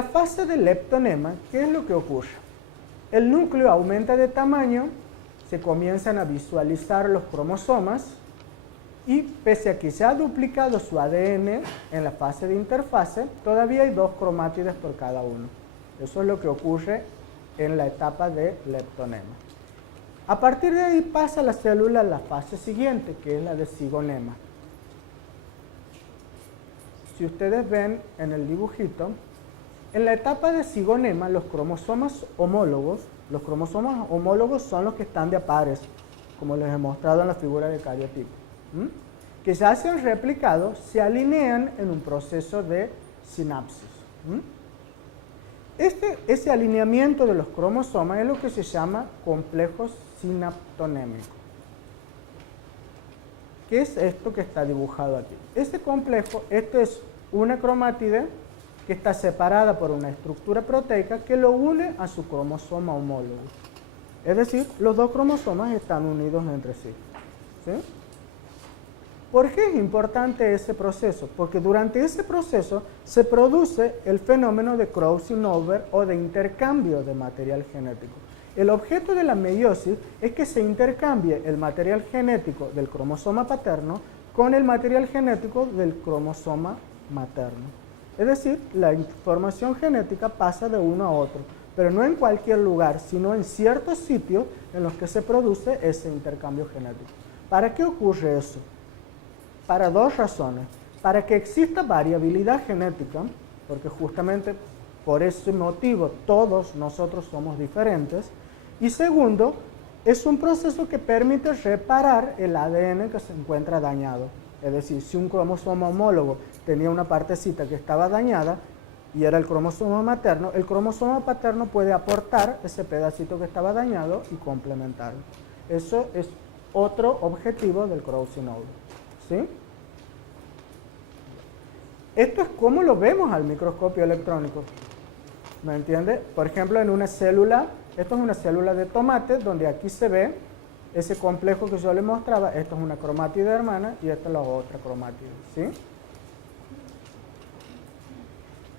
En la fase de leptonema, ¿qué es lo que ocurre? El núcleo aumenta de tamaño, se comienzan a visualizar los cromosomas y pese a que se ha duplicado su ADN en la fase de interfase, todavía hay 2 cromátides por cada uno. Eso es lo que ocurre en la etapa de leptonema. A partir de ahí pasa la célula a la fase siguiente, que es la de cigonema. Si ustedes ven en el dibujito, en la etapa de cigonema los cromosomas homólogos son los que están de a pares, como les he mostrado en la figura de cariotipo, que ya se han replicado, se alinean en un proceso de sinapsis. Ese alineamiento de los cromosomas es lo que se llama complejo sinaptonémico. ¿Qué es esto que está dibujado aquí? Este complejo, esto es una cromátide que está separada por una estructura proteica que lo une a su cromosoma homólogo. Es decir, los 2 cromosomas están unidos entre sí. ¿Sí? ¿Por qué es importante ese proceso? Porque durante ese proceso se produce el fenómeno de crossing over o de intercambio de material genético. El objeto de la meiosis es que se intercambie el material genético del cromosoma paterno con el material genético del cromosoma materno. Es decir, la información genética pasa de uno a otro, pero no en cualquier lugar, sino en ciertos sitios en los que se produce ese intercambio genético. ¿Para qué ocurre eso? Para 2 razones. Para que exista variabilidad genética, porque justamente por ese motivo todos nosotros somos diferentes. Y segundo, es un proceso que permite reparar el ADN que se encuentra dañado. Es decir, si un cromosoma homólogo tenía una partecita que estaba dañada y era el cromosoma materno, el cromosoma paterno puede aportar ese pedacito que estaba dañado y complementarlo. Eso es otro objetivo del crossing over. ¿Sí? Esto es como lo vemos al microscopio electrónico. ¿Me entiende? Por ejemplo, en una célula, esto es una célula de tomate, donde aquí se ve ese complejo que yo les mostraba. Esto es una cromátide hermana y esta es la otra cromátide. ¿Sí?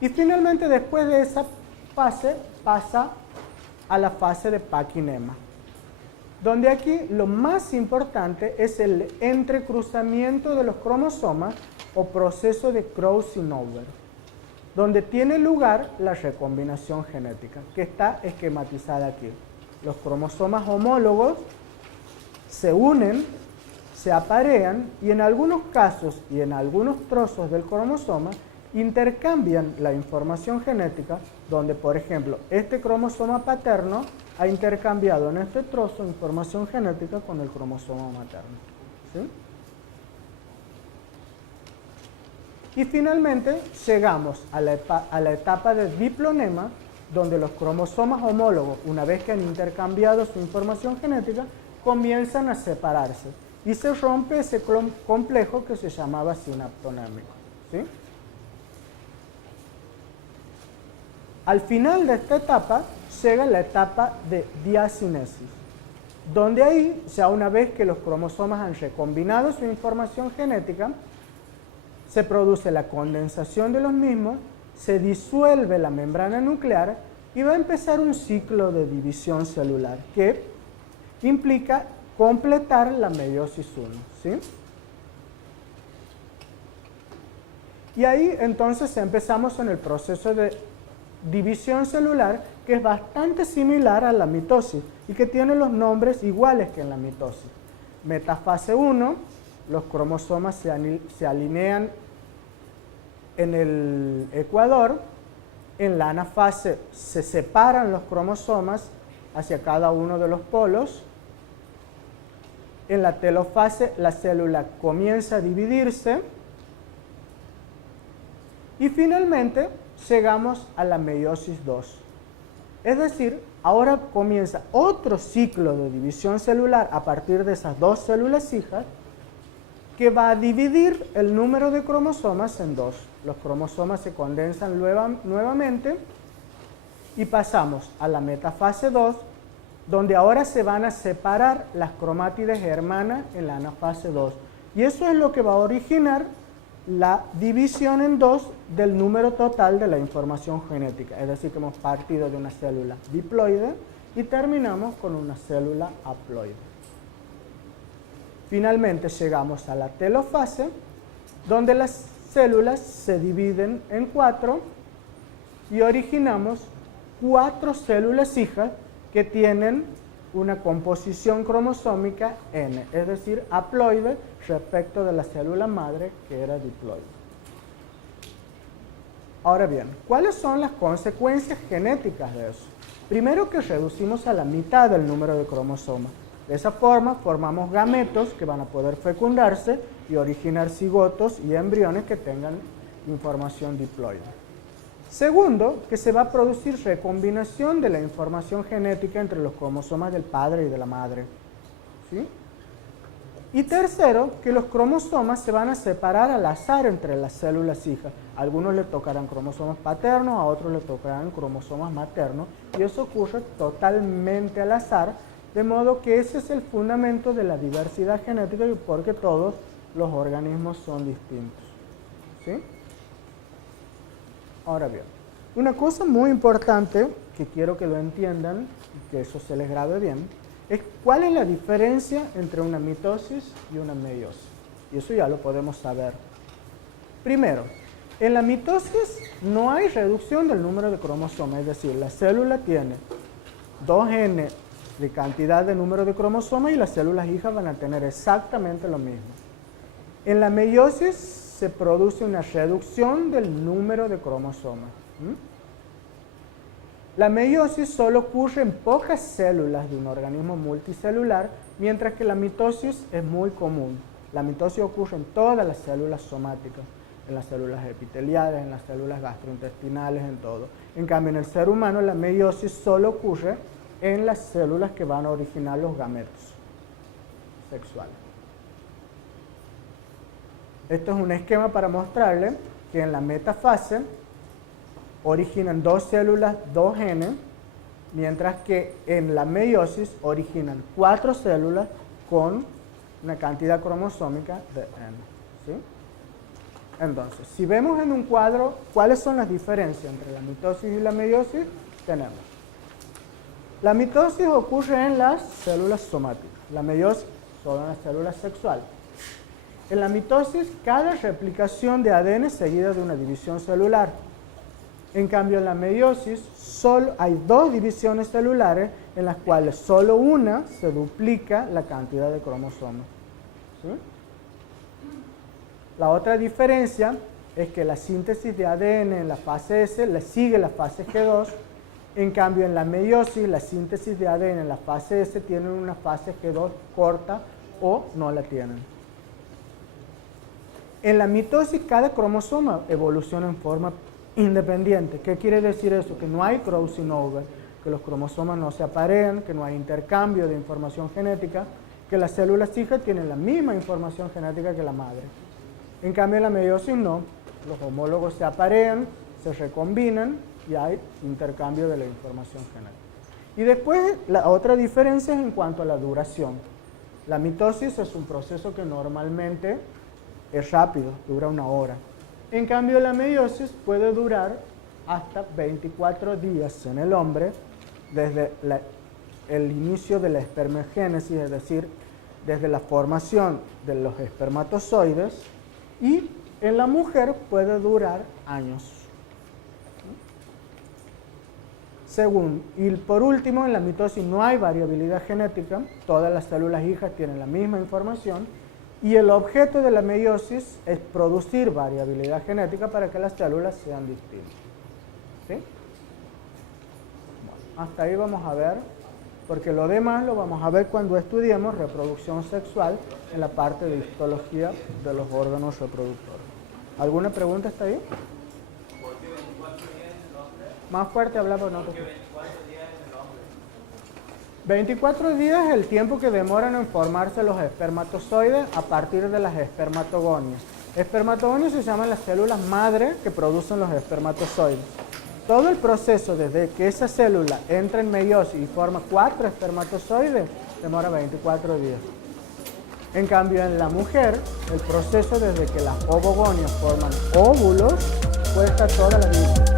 Y finalmente, después de esa fase, pasa a la fase de paquinema, donde aquí lo más importante es el entrecruzamiento de los cromosomas o proceso de crossing over, donde tiene lugar la recombinación genética, que está esquematizada aquí. Los cromosomas homólogos se unen, se aparean y en algunos casos y en algunos trozos del cromosoma intercambian la información genética, donde por ejemplo este cromosoma paterno ha intercambiado en este trozo información genética con el cromosoma materno. ¿Sí? Y finalmente llegamos a la etapa de diplonema, donde los cromosomas homólogos, una vez que han intercambiado su información genética, comienzan a separarse y se rompe ese complejo que se llamaba sinaptonémico. ¿Sí? Al final de esta etapa llega la etapa de diacinesis, donde ahí, ya una vez que los cromosomas han recombinado su información genética, se produce la condensación de los mismos, se disuelve la membrana nuclear y va a empezar un ciclo de división celular que implica completar la meiosis 1. ¿Sí? Y ahí entonces empezamos en el proceso de división celular, que es bastante similar a la mitosis y que tiene los nombres iguales que en la mitosis. Metafase 1, los cromosomas se alinean en el ecuador. En la anafase se separan los cromosomas hacia cada uno de los polos. En la telofase la célula comienza a dividirse. Y finalmente llegamos a la meiosis 2. Es decir, ahora comienza otro ciclo de división celular a partir de esas 2 células hijas, que va a dividir el número de cromosomas en 2. Los cromosomas se condensan nuevamente y pasamos a la metafase 2, donde ahora se van a separar las cromátides hermanas en la anafase 2. Y eso es lo que va a originar la división en dos del número total de la información genética. Es decir, que hemos partido de una célula diploide y terminamos con una célula haploide. Finalmente llegamos a la telofase, donde las células se dividen en 4 y originamos 4 células hijas que tienen una composición cromosómica N, es decir, haploide respecto de la célula madre que era diploide. Ahora bien, ¿cuáles son las consecuencias genéticas de eso? Primero, que reducimos a la mitad del número de cromosomas. De esa forma formamos gametos que van a poder fecundarse y originar cigotos y embriones que tengan información diploide. Segundo, que se va a producir recombinación de la información genética entre los cromosomas del padre y de la madre. ¿Sí? Y tercero, que los cromosomas se van a separar al azar entre las células hijas. A algunos les tocarán cromosomas paternos, a otros les tocarán cromosomas maternos, y eso ocurre totalmente al azar, de modo que ese es el fundamento de la diversidad genética, porque todos los organismos son distintos. ¿Sí? Ahora bien, una cosa muy importante que quiero que lo entiendan y que eso se les grabe bien, es cuál es la diferencia entre una mitosis y una meiosis. Y eso ya lo podemos saber. Primero, en la mitosis no hay reducción del número de cromosomas, es decir, la célula tiene 2N de cantidad de número de cromosomas y las células hijas van a tener exactamente lo mismo. En la meiosis se produce una reducción del número de cromosomas. La meiosis solo ocurre en pocas células de un organismo multicelular, mientras que la mitosis es muy común. La mitosis ocurre en todas las células somáticas, en las células epiteliales, en las células gastrointestinales, en todo. En cambio, en el ser humano la meiosis solo ocurre en las células que van a originar los gametos sexuales. Esto es un esquema para mostrarle que en la metafase originan 2 células, 2N, mientras que en la meiosis originan 4 células con una cantidad cromosómica de N. ¿Sí? Entonces, si vemos en un cuadro cuáles son las diferencias entre la mitosis y la meiosis, tenemos. La mitosis ocurre en las células somáticas, la meiosis solo en las células sexuales. En la mitosis, cada replicación de ADN es seguida de una división celular. En cambio, en la meiosis solo hay 2 divisiones celulares en las cuales solo una se duplica la cantidad de cromosomas. ¿Sí? La otra diferencia es que la síntesis de ADN en la fase S le sigue la fase G2. En cambio, en la meiosis, la síntesis de ADN en la fase S tiene una fase G2 corta o no la tienen. En la mitosis, cada cromosoma evoluciona en forma independiente. ¿Qué quiere decir eso? Que no hay crossing over, que los cromosomas no se aparean, que no hay intercambio de información genética, que las células hijas tienen la misma información genética que la madre. En cambio, en la meiosis no. Los homólogos se aparean, se recombinan y hay intercambio de la información genética. Y después, la otra diferencia es en cuanto a la duración. La mitosis es un proceso que normalmente es rápido, dura 1 hora. En cambio, la meiosis puede durar hasta 24 días en el hombre, desde el inicio de la espermogénesis, es decir, desde la formación de los espermatozoides, y en la mujer puede durar años. Y por último, en la mitosis no hay variabilidad genética, todas las células hijas tienen la misma información, y el objeto de la meiosis es producir variabilidad genética para que las células sean distintas. ¿Sí? Bueno, hasta ahí vamos a ver, porque lo demás lo vamos a ver cuando estudiemos reproducción sexual en la parte de histología de los órganos reproductores. ¿Alguna pregunta hasta ahí? Más fuerte hablar por nosotros. 24 días es el tiempo que demoran en formarse los espermatozoides a partir de las espermatogonias. Espermatogonias se llaman las células madre que producen los espermatozoides. Todo el proceso desde que esa célula entra en meiosis y forma 4 espermatozoides demora 24 días. En cambio, en la mujer, el proceso desde que las ovogonias forman óvulos puede estar toda la vida.